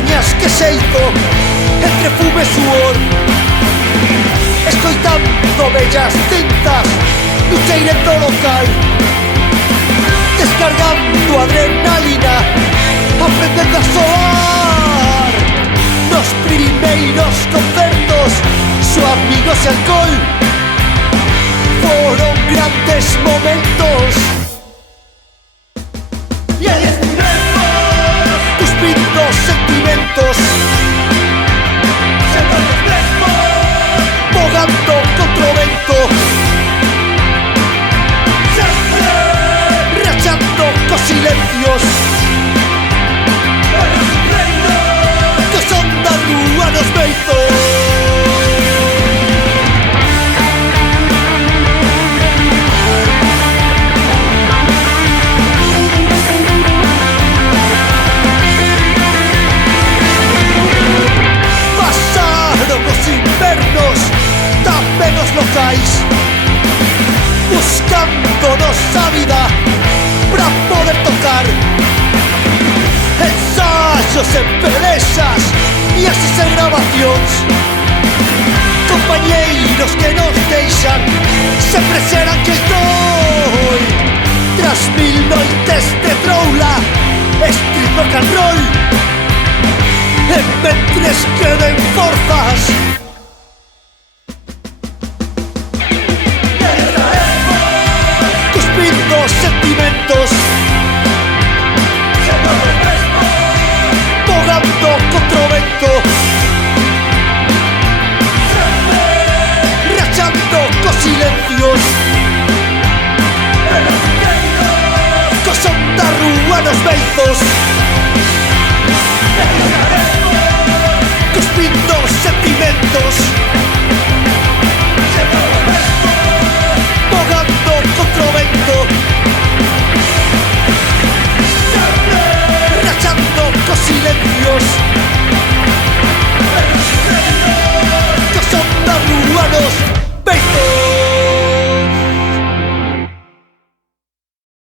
extrañas que se hizo entre fume e suor, escoitando bellas cintas no cheireto local, descargando adrenalina, aprendendo a soar. Nos primeiros concertos, só amigos e alcohol, foron grandes momentos. Y ahí estivemos, cuspindo sentimentos, sentados mesmos, bogando contra o vento, sempre rachando cos silencios, que son da rúa nos beizos. Tamén os locais, buscándonos a vida pra poder tocar, ensayos en pelexas e así en grabacións, compañeiros que nos deixan, sempre serán que estoy. Tras 1000 noites de troula, street rock and roll, e mentres queden forzas, sentimentos, sentados mesmos, bogando contra o vento, sempre rachando cos silencios, co son da rúa nos beizos.